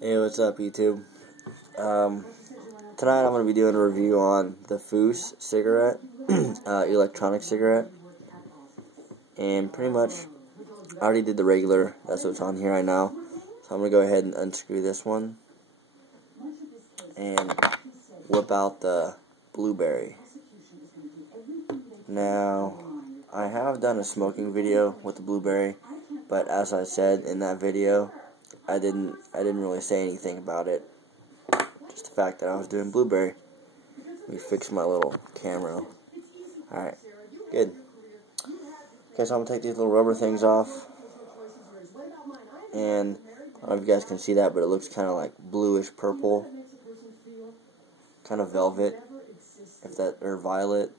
Hey, what's up, YouTube? Tonight I'm going to be doing a review on the FOOS cigarette, electronic cigarette, and pretty much I already did the regular. That's what's on here right now. So I'm going to go ahead and unscrew this one and whip out the blueberry. Now, I have done a smoking video with the blueberry, but as I said in that video, I didn't really say anything about it. Just the fact that I was doing blueberry. Let me fix my little camera. Alright, good. Okay, so I'm going to take these little rubber things off. And I don't know if you guys can see that, but it looks kind of like bluish purple. Kind of velvet, or violet,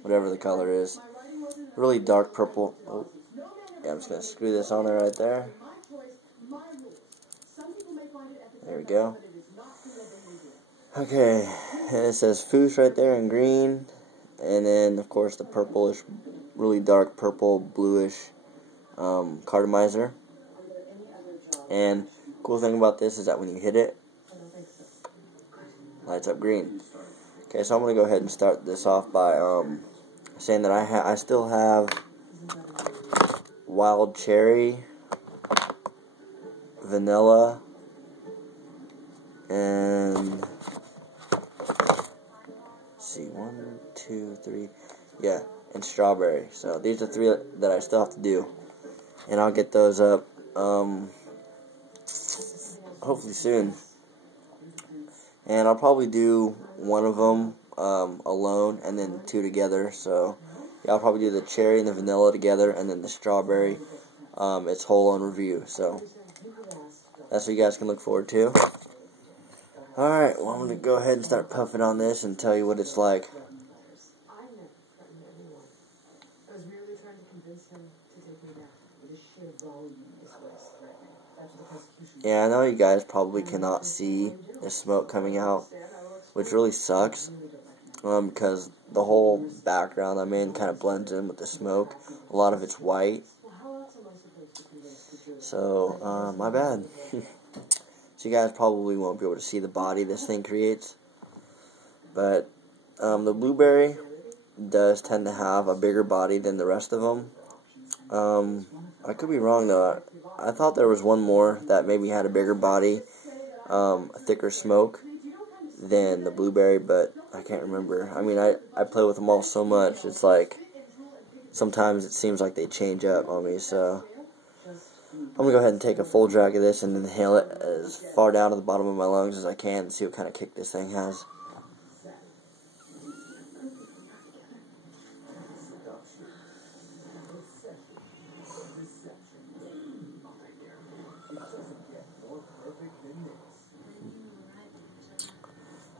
whatever the color is. Really dark purple. Oh, yeah, I'm just going to screw this on there right there. There we go. Okay, and it says FOOS right there in green, and then of course the purplish, really dark purple, bluish cartomizer. And cool thing about this is that when you hit it, lights up green. Okay, so I'm gonna go ahead and start this off by saying that I still have wild cherry, vanilla, and and strawberry. So these are three that I still have to do, and I'll get those up hopefully soon. And I'll probably do one of them alone and then two together. So yeah, I'll probably do the cherry and the vanilla together, and then the strawberry its whole own review. So that's what you guys can look forward to. Alright, well, I'm going to go ahead and start puffing on this and tell you what it's like. Yeah, I know you guys probably cannot see the smoke coming out, which really sucks, because the whole background I'm in kind of blends in with the smoke. A lot of it's white. So, my bad. So you guys probably won't be able to see the body this thing creates. But the blueberry does tend to have a bigger body than the rest of them. I could be wrong though. I thought there was one more that maybe had a bigger body, a thicker smoke than the blueberry, but I can't remember. I mean, I play with them all so much, it's like sometimes it seems like they change up on me, so I'm going to go ahead and take a full drag of this and inhale it as far down to the bottom of my lungs as I can and see what kind of kick this thing has.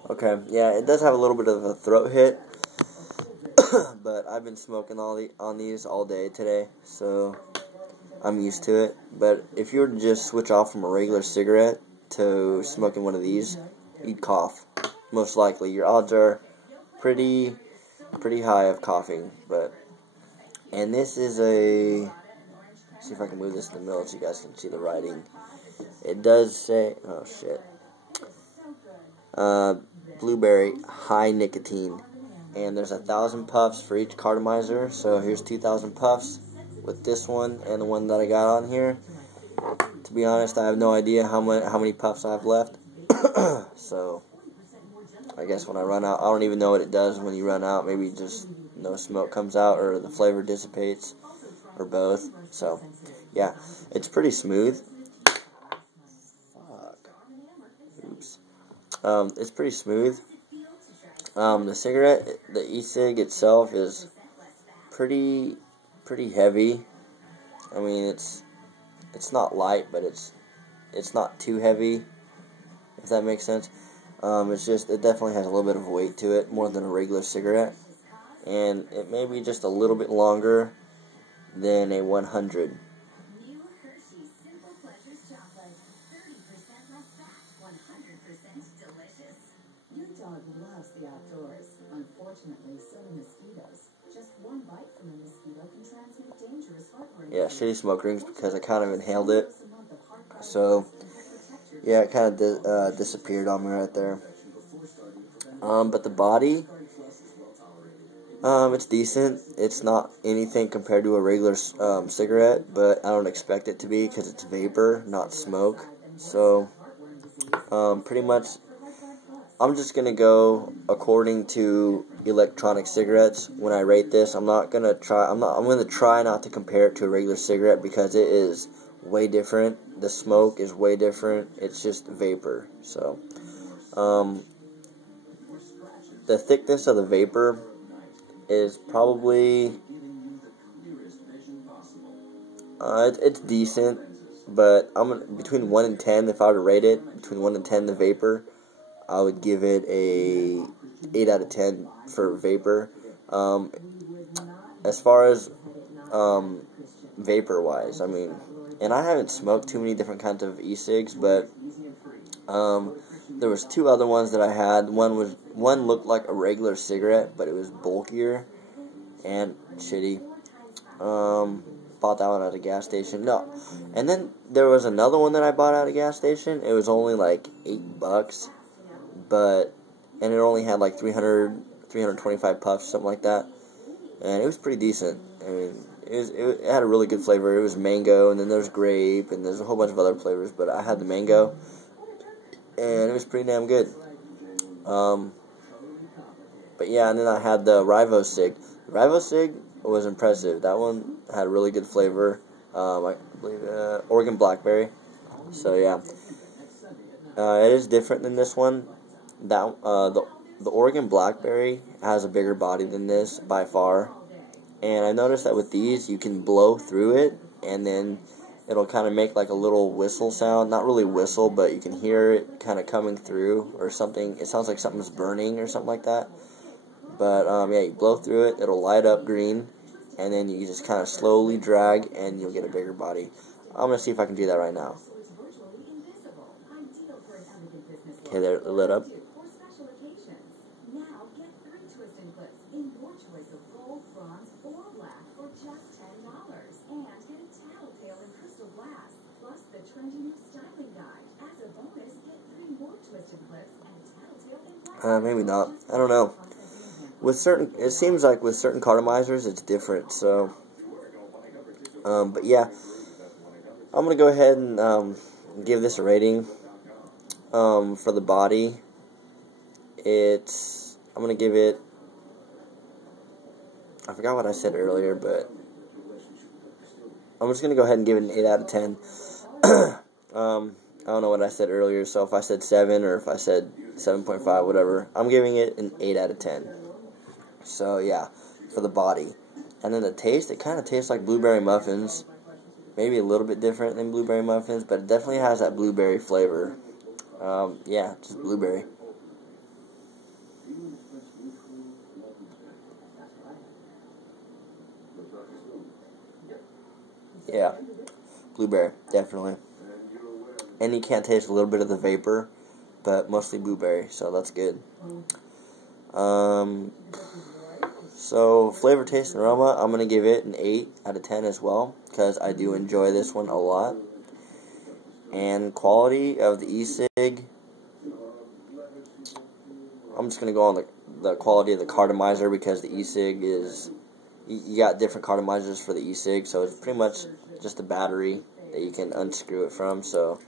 Okay, yeah, it does have a little bit of a throat hit, but I've been smoking on these all day today, so I'm used to it. But if you were to just switch off from a regular cigarette to smoking one of these, you'd cough. Most likely. Your odds are pretty high of coughing. And this is see if I can move this in the middle so you guys can see the writing. It does say, oh shit, blueberry, high nicotine. And there's 1,000 puffs for each cartomizer, so here's 2,000 puffs with this one and the one that I got on here. To be honest, I have no idea how many puffs I have left. So I guess when I run out, I don't even know what it does when you run out. Maybe just no smoke comes out, or the flavor dissipates, or both. So yeah, it's pretty smooth. Oops. It's pretty smooth. The cigarette, the E-Cig itself is pretty heavy. I mean, it's not light, but it's not too heavy, if that makes sense. It definitely has a little bit of weight to it, more than a regular cigarette, and it may be just a little bit longer than a 100. Your dog loves the outdoors. Unfortunately, so do mosquitoes. Just one bite from a mosquito can transmit dangerous heartburn. Yeah, shitty smoke rings because I kind of inhaled it. So Yeah, it kind of disappeared on me right there. But the body, it's decent. It's not anything compared to a regular cigarette, but I don't expect it to be because it's vapor, not smoke. So, pretty much, I'm just gonna go according to electronic cigarettes when I rate this. I'm gonna try not to compare it to a regular cigarette because it is way different. The smoke is way different. It's just vapor. So, the thickness of the vapor is probably it's decent, but between 1 and 10. If I were to rate it between 1 and 10, the vapor, I would give it a 8 out of 10 for vapor. As far as vapor wise, I mean, and I haven't smoked too many different kinds of e-cigs, but there was 2 other ones that I had. One looked like a regular cigarette, but it was bulkier and shitty. Bought that one at a gas station. No, and then there was another one that I bought at a gas station. It was only like $8, and it only had like 325 puffs, something like that, and it was pretty decent. I mean, it had a really good flavor. It was mango, and then there's grape, and there's a whole bunch of other flavors, but I had the mango, and it was pretty damn good. But yeah, and then I had the E-Cig. The E-Cig was impressive. That one had a really good flavor. I believe Oregon blackberry. So yeah, it is different than this one. That the Oregon blackberry has a bigger body than this by far. And I noticed that with these, you can blow through it, and then it'll kind of make like a little whistle sound. Not really whistle, but you can hear it kind of coming through or something. It sounds like something's burning or something like that. But yeah, you blow through it, it'll light up green, and then you just kind of slowly drag, and you'll get a bigger body. I'm going to see if I can do that right now. Okay, there, it lit up. Maybe not. I don't know. It seems like with certain cartomizers, it's different. So, but yeah, I'm gonna go ahead and give this a rating. For the body, I'm gonna give it. I forgot what I said earlier, but I'm just gonna go ahead and give it an 8 out of 10. I don't know what I said earlier, so if I said 7 or if I said 7.5, whatever, I'm giving it an 8 out of 10. So, yeah, for the body. And then the taste, it kind of tastes like blueberry muffins. Maybe a little bit different than blueberry muffins, but it definitely has that blueberry flavor. Yeah, just blueberry. Yeah, blueberry, definitely. And you can taste a little bit of the vapor, but mostly blueberry, so that's good. So flavor, taste, and aroma, I'm going to give it an 8 out of 10 as well, because I do enjoy this one a lot. And quality of the E-Cig, I'm just going to go on the quality of the cartomizer, because the E-Cig is, you got different cartomizers for the E-Cig, so it's pretty much just a battery that you can unscrew it from, so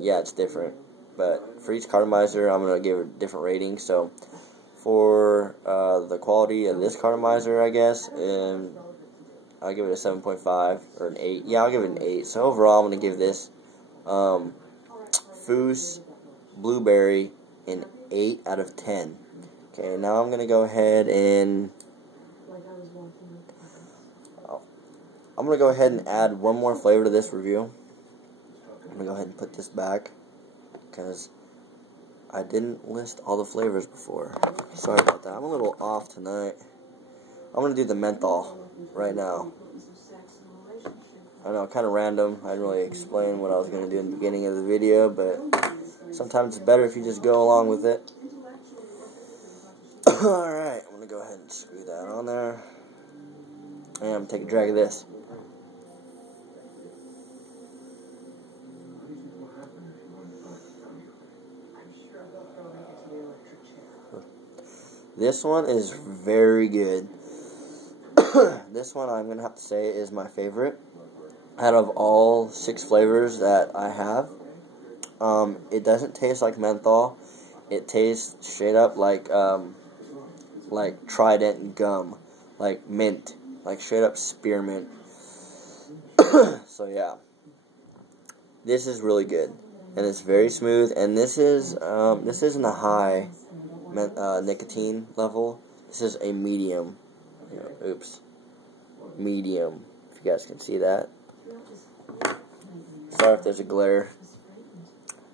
yeah, it's different. But for each cartomizer, I'm going to give a different rating. So for the quality of this cartomizer, I guess, I'll give it a 7.5 or an 8. Yeah, I'll give it an 8. So overall, I'm going to give this FOOS Blueberry an 8 out of 10. Okay, now I'm going to go ahead and add one more flavor to this review. I'm going to go ahead and put this back, because I didn't list all the flavors before. Sorry about that. I'm a little off tonight. I'm going to do the menthol right now. I know, kind of random. I didn't really explain what I was going to do in the beginning of the video, but sometimes it's better if you just go along with it. Alright, I'm going to go ahead and screw that on there. And I'm going to take a drag of this. This one is very good. This one I'm going to have to say is my favorite out of all 6 flavors that I have. It doesn't taste like menthol. It tastes straight up like Trident gum, like mint, like straight up spearmint. So yeah, this is really good, and it's very smooth. And this isn't a high nicotine level. This is a medium. Medium. If you guys can see that. Sorry if there's a glare,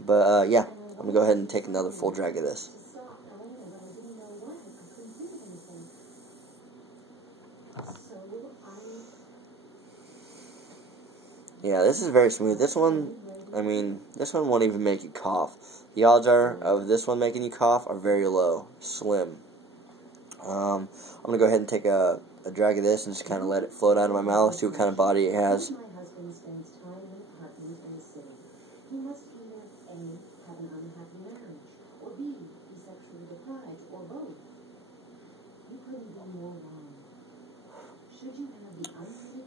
but yeah, I'm gonna go ahead and take another full drag of this. Yeah, this is very smooth. This one won't even make you cough. The odds of this one making you cough are very low, slim. I'm gonna go ahead and take a drag of this and just kind of let it float out of my mouth, see what kind of body it has.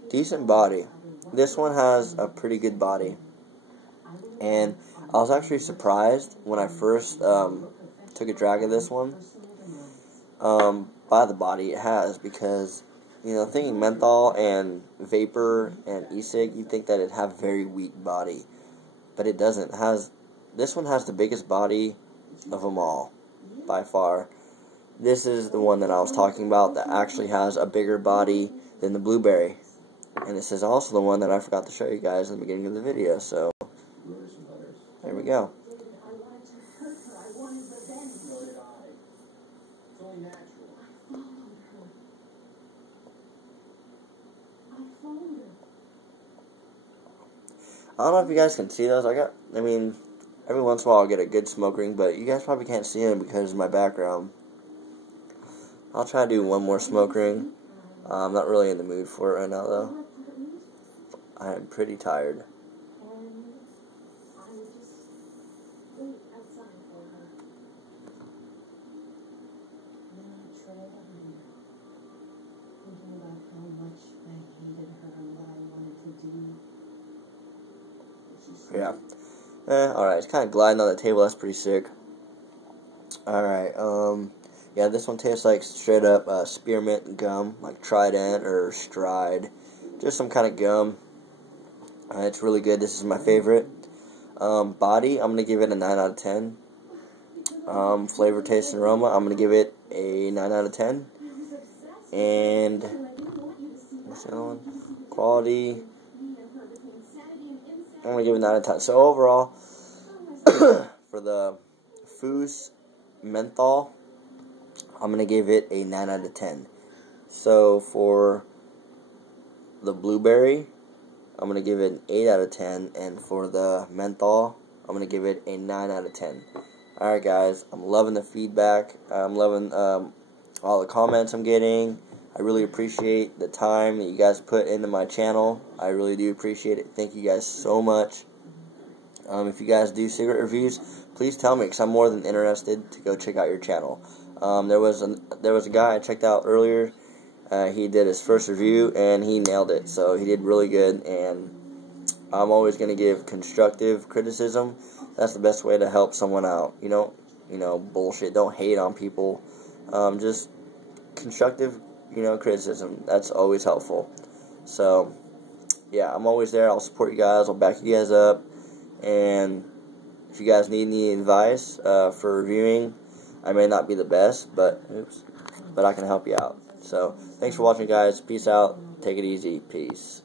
Decent body. This one has a pretty good body, and I was actually surprised when I first took a drag of this one by the body it has, because thinking menthol and vapor and E-Cig, you'd think that it'd have very weak body, but it doesn't. This one has the biggest body of them all by far. This is the one that I was talking about that actually has a bigger body than the blueberry. And this is also the one that I forgot to show you guys in the beginning of the video, so there we go. I don't know if you guys can see those. Every once in a while I'll get a good smoke ring, but you guys probably can't see them because of my background. I'll try to do one more smoke ring. I'm not really in the mood for it right now, though. I am pretty tired. Yeah. Alright, it's kind of gliding on the table. That's pretty sick. Alright, yeah, this one tastes like straight up spearmint gum, like Trident or Stride. Just some kind of gum. It's really good. This is my favorite. Body, I'm going to give it a 9 out of 10. Flavor, taste, and aroma, I'm going to give it a 9 out of 10. And what's the other one? Quality, I'm going to give it a 9 out of 10. So overall, for the FOOS menthol, I'm going to give it a 9 out of 10. So for the blueberry, I'm going to give it an 8 out of 10. And for the menthol, I'm going to give it a 9 out of 10. Alright guys, I'm loving the feedback. I'm loving all the comments I'm getting. I really appreciate the time that you guys put into my channel. I really do appreciate it. Thank you guys so much. If you guys do cigarette reviews, please tell me, because I'm more than interested to go check out your channel. There was a guy I checked out earlier. He did his first review and he nailed it. So he did really good, and I'm always going to give constructive criticism. That's the best way to help someone out. You don't bullshit. Don't hate on people. Just constructive, criticism. That's always helpful. So yeah, I'm always there. I'll support you guys. I'll back you guys up. And if you guys need any advice for reviewing, I may not be the best, but I can help you out. So thanks for watching, guys. Peace out. Take it easy. Peace.